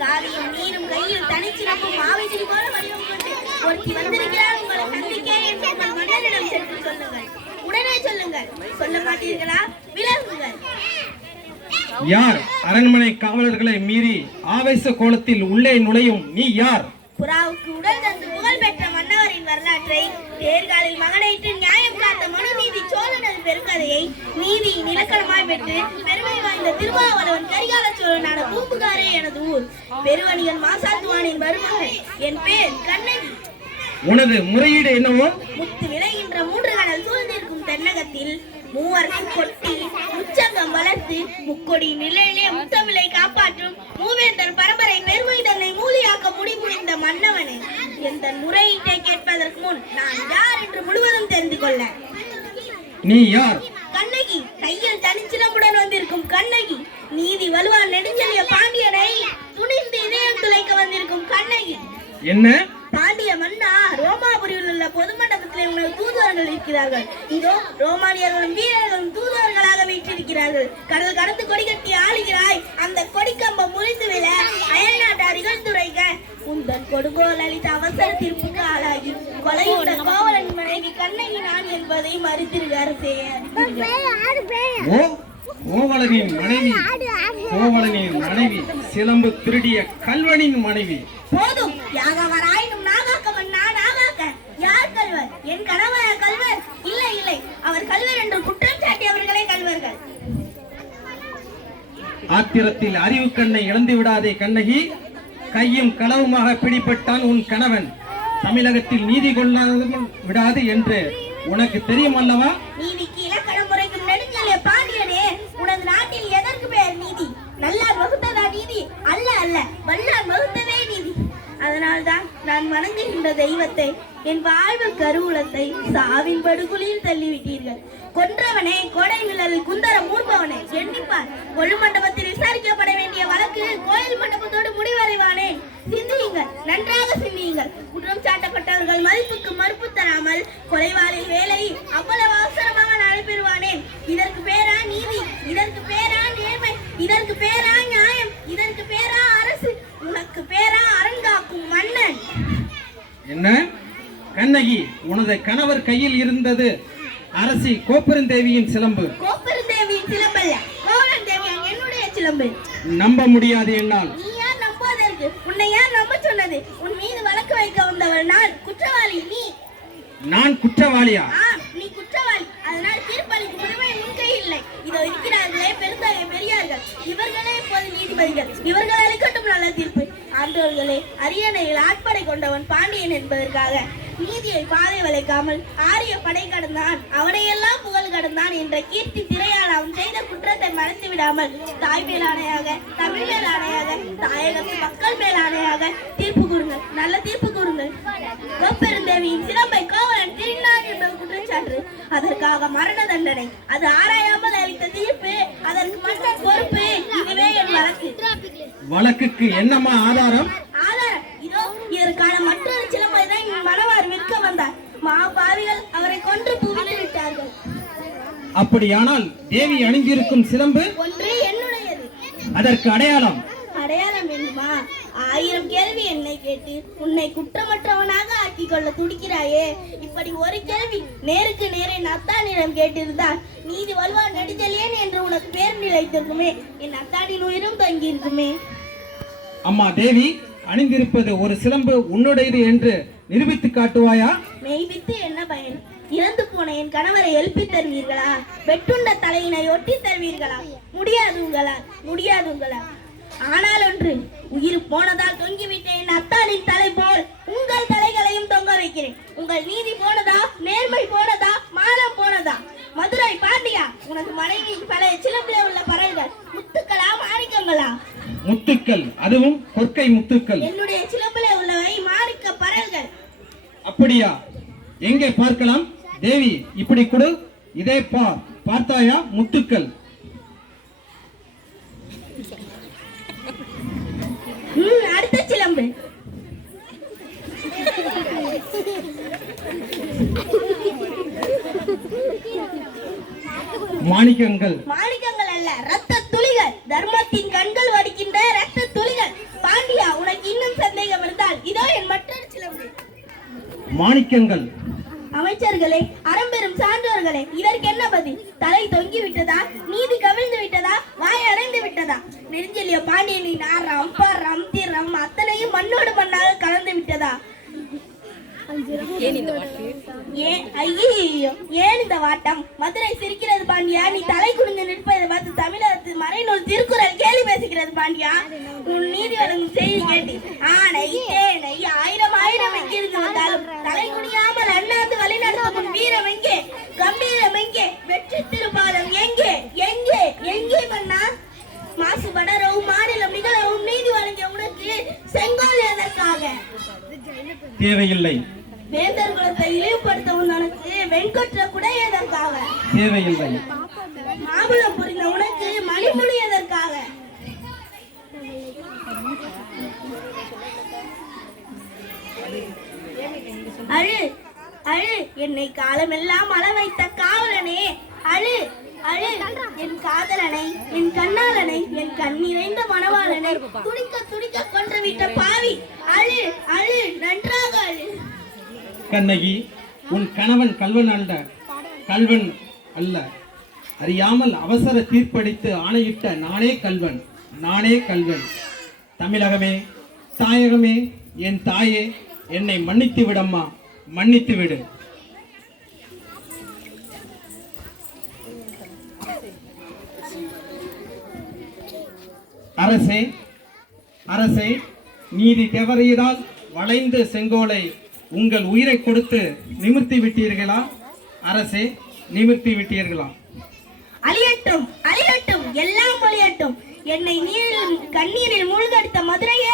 காவியும் நீரும் கையில் தனிச்சிறப்பும் ஆவேசி போல வடிவம் கொண்டு ஒருத்தி வந்திருக்கிறார் உங்களை சந்திக்க என்று உங்கள் மன்னரிடம் சென்று சொல்லுங்கள். உடனே சொல்லுங்கள். சொல்ல மாட்டீர்களா? விலகுங்கள். யார் அரண்மனை காவலர்களை மீறி ஆவேச கோலத்தில் உள்ளே நுழையும் நீ யார்? புறாவுக்கு உடல் தந்து புகழ் பெற்ற மன்னவரின் வரலாற்றை தேர்காலில் மகனையிட்டு நியாயம் காத்த மனுநீதி சோழனது பெருங்கதையை நீதி நிலக்கணமாய் பெற்று பெருமை வாய்ந்த திருமாவளவன் கரிகால சோழனான பூம்புகாரே எனது ஊர். பெருவணிகன் மாசாத்துவானின் மருமகன். என் பேர் கண்ணகி. உனது முறையீடு என்னவோ? முத்து விளைகின்ற 3 கடல் சூழ்ந்திருக்கும் தென்னகத்தில் மூவர்க்கும் கொட்டி உச்சங்கம் வளர்த்து முக்கொடி நிலையிலே முத்தமிழை காப்பாற்றும் மூவேந்தர் பரம்பரை பெருமை தன்னை மூலியாக்க முடிவுந்த மன்னவனே, எந்த முறையீட்டை கேட்பதற்கு முன் நான் யார் என்று முழுவதும் தெரிந்து கொள்ள. நீ யார்? கண்ணகி. கையில் தனிச்சிறப்புடன் வந்திருக்கும் கண்ணகி. நீதி வலுவான் நெடுஞ்செழிய பாண்டியனை துணிந்து இதயம் துளைக்க வந்திருக்கும் கண்ணகி. என்ன? பாண்டிய மன்னா, ரோமாபுரியில் உள்ள பொது மண்டபத்திலே உங்கள் தூதுவர்கள் இருக்கிறார்கள். இதோ ரோமானியர்களும் வீரர்களும் தூதுவர்களாக வீற்றிருக்கிறார்கள். கடல் கடந்து கொடி கட்டி ஆளுகிறாய். அந்த கொடிக்கம்பம் முறிந்து விழ அயல் நாட்டார் இகழ்ந்துரைக்க உந்தன் கொடுங்கோல் அளித்த அவசர தீர்ப்புக்கு ஆளாகி கொலையுண்ட கோவலன் மனைவி கண்ணகி நான் என்பதை மறுத்திருக்கார். கோவலனின் மனைவி, கோவலனின் மனைவி, சிலம்பு திருடிய கல்வனின் மனைவி. போதும். யாகவராயினும் நாகாக்கவன் நான் ஆகாக்க. யார் கல்வர்? என் கணவர் கல்வர்? இல்லை இல்லை, அவர் கல்வர் என்று குற்றம் சாட்டியவர்களே கல்வர்கள். ஆத்திரத்தில் அறிவு கண்ணை இழந்து விடாதே கண்ணகி. கையும் களவுமாக பிடிபட்டான் உன் கணவன். தமிழகத்தில் நீதி கொள்ள விடாது என்று உனக்கு தெரியும் அல்லவா? நீதிக்கு இலக்கணம் முறைக்கும் நெடுஞ்செழிய பாண்டியனே, உனது நாட்டில் எதற்கு பெயர் நீதி? நல்லார் வகுத்ததா நீதி? அல்ல அல்ல, வல்லார் வகுத்ததே நீதி. அதனால்தான் நான் வணங்குகின்ற தெய்வத்தை, என் வாழ்வு கருவூலத்தை சாவின் படுகுழியில் தள்ளிவிட்டீர்கள். கொன்றவனே, கோடை நிழலில் குந்தர மூர்பவனே, எண்ணிப்பார். கொழு மண்டபத்தில் விசாரிக்கப்பட வேண்டிய வழக்கு கோயில் மண்டபத்தோடு முடிவடைவானே. சிந்தியுங்கள், நன்றாக சிந்தியுங்கள். குற்றம் சாட்டப்பட்டவர்கள் மதிப்புக்கு மறுப்பு தராமல் கொலைவாளில் வேலை அவ்வளவு அவசரமாக நடைபெறுவானேன். இதற்கு பேரா நீதி? இதற்கு பேரா நேர்மை? இதற்கு பேரா நியாயம்? இதற்கு பேரா அரசு? உனக்கு பேரா அரண்காக்கும் மன்னன்? என்ன கண்ணகி, உனது கணவர் கையில் இருந்தது அரசி கோப்பெருந்தேவியின் சிலம்பு. கோப்பெருந்தேவியின் சிலம்பல்ல, கோவலன் தேவியின் என்னுடைய சிலம்பு. நம்ப முடியாது என்னால். நீ யார் நம்பாதற்கு? உன்னை யார் நம்ப சொன்னது? உன் மீது வழக்கு வைக்க வந்தவள் நான், குற்றவாளி நீ. நான் குற்றவாளியா? நீ குற்றவாளி. அதனால் தீர்ப்பளிக்கும் உரிமை முன்கை இல்லை. இதோ இருக்கிறார்களே பெருந்தகை பெரியார்கள், இவர்களே இப்போது நீதிபதிகள். இவர்கள் அளிக்கட்டும் நல்ல தீர்ப்பு. ஆண்டவர்களே, அரியணையில் ஆட்படை கொண்டவன் பாண்டியன் என்பதற்காக நீதியை பாதை வளைக்காமல் ஆரிய படை கடந்தான், அவனையெல்லாம் புகழ் கடந்தான் என்ற கீர்த்தி திரையால் அவன் செய்த குற்றத்தை மறைத்து விடாமல் தாய் மேலானையாக, தமிழ் மேலானையாக, தாயகத்து மக்கள் மேலானையாக தீர்ப்பு கூறுங்கள், நல்ல தீர்ப்பு கூறுங்கள். கோப்பெருந்தேவியின் சிலம்பை கோவலன் திருநாள் என்பது குற்றச்சாட்டு. அதற்காக மரண தண்டனை. அது ஆராயாமல் அளித்த தீர்ப்பு. அதற்கு மன்னர் பொறுப்பு. இதுவே என் வழக்கு. வழக்குக்கு என்னமா ஆதாரம்? ஆதாரம் இதோ. இதற்கான மற்றொரு சிலம்பை தான் மணவார் விற்க வந்தார். மாபாவிகள் அவரை கொன்று புவித்து விட்டார்கள். அப்படியானால் தேவி அணிந்திருக்கும் சிலம்பு ஒன்று என்னுடையது. அதற்கு அடையாளம்? அடையாளம் என்னுமா? 1000 கேள்வி என்னை கேட்டு உன்னை குற்றமற்றவனாக ஆக்கிக் கொள்ள துடிக்கிறாயே. இப்படி ஒரு கேள்வி நேருக்கு நேரே நத்தானிடம் கேட்டிருந்தால் நீதி வல்வார் நெடுஞ்செழியன் என்று உனக்கு பேர் நிலைத்திருக்குமே. என் அத்தானின் உயிரும் தங்கி இருக்குமே. அம்மா தேவி, அணிந்திருப்பது ஒரு சிலம்பு உன்னுடையது என்று நிரூபித்து காட்டுவாயா? மெய்பித்து என்ன பயன்? இறந்து போன என் கணவரை எழுப்பி தருவீர்களா? வெட்டுண்ட தலையினை ஒட்டி தருவீர்களா? முடியாது உங்களால், முடியாது உங்களால். ஆனால் ஒன்று, உயிர் போனதால் தொங்கிவிட்ட என் அத்தானின் தலை போல் உங்கள் தலைகளையும் தொங்க வைக்கிறேன். உங்கள் நீதி போனதா? நேர்மை போனதா? மானம் போனதா? மதுரை பாண்டியா, உனது மனைவி பழைய சிலம்பிலே உள்ள பறவைகள் முத்துக்களா மாணிக்கங்களா? முத்துக்கள், அதுவும் கொற்கை முத்துக்கள். என்னுடைய சிலம்பிலே உள்ளவை மாணிக்க பறவைகள். அப்படியா? எங்கே பார்க்கலாம்? தேவி, இப்படி கொடு. இதே பார். பார்த்தாயா? முத்துக்கள். அடுத்த சிலம்பு. மாணிக்கங்கள். மாணிக்கங்கள் அல்ல, ரத்த துளிகள். தர்மத்தின் கண்கள் வடிக்கின்ற ரத்த துளிகள். மாணிக்கங்கள். அமைச்சர்களே, அறம்பெரும் சான்றோர்களே, இதற்கு என்ன பதில்? தலை தொங்கி விட்டதா? நீதி கவிழ்ந்து விட்டதா? வாய் அடைந்து விட்டதா? நெடுஞ்செழிய பாண்டியனின் ஆரம் பரம் திறம் அத்தனையும் மண்ணோடு மண்ணாக கலந்து விட்டதா? ஏன் இந்த வாட்டம்? மதுரை சிரிக்கிறது பாண்டியா. நீ தலை குனிந்து நிற்பதை பார்த்து தமிழகத்து மறைநூல் திருக்குறள் கேலி பேசுகிறது பாண்டியா. உன் நீதி வழங்கும் செய்தி கேட்டு ஆனை தேனை ஆயிரம் ஆயிரம் எங்கிருந்து வந்தாலும் தலை குனியாமல் அண்ணாந்து வழிநடத்தும் உன் வீரம் எங்கே? கம்பீரம் எங்கே? வெற்றி திருப்பாலம் எங்கே? எங்கே எங்கே மன்னா? மாசு படரவும் மாநிலம் நிகழவும் நீதி வழங்கிய உனக்கு செங்கோல் எதற்காக? தேவையில்லை. வேந்தர் குலத்தை இழிவுபடுத்தவும் உனக்கு வெண்கொற்ற குடை எதற்காக? தேவையில்லை. மாபுலம் புரிந்த உனக்கு மணிமுடி எதற்காக? அழு அழு என்னை காலமெல்லாம் அள வைத்த காவலனே, அழு அழு என் காதலனை, என் கண்ணாளனை, என் கண்ணிறைந்த மணவாளனை துடிக்க துடிக்க கொன்று விட்ட பாவி, அழு அழு நன்றாக அழு. கண்ணகி, உன் கணவன் கல்வன் அல்ல. அறியாமல் அவசர தீர்ப்பளித்து ஆணையிட்ட நானே கல்வன். தமிழகமே, தாயகமே, என் தாயே, என்னை மன்னித்து விடம்மா, மன்னித்து விடு. அரசே, நீதி தவறியதால் வளைந்த செங்கோலை உங்கள் உயிரை கொடுத்து நிமிர்த்தி விட்டீர்களா? அரசே, நிமிர்த்தி விட்டீர்களா? அழியட்டும், அழியட்டும், எல்லாம் அழியட்டும். என்னை கண்ணீரில் மூழ்கடித்த மதுரையை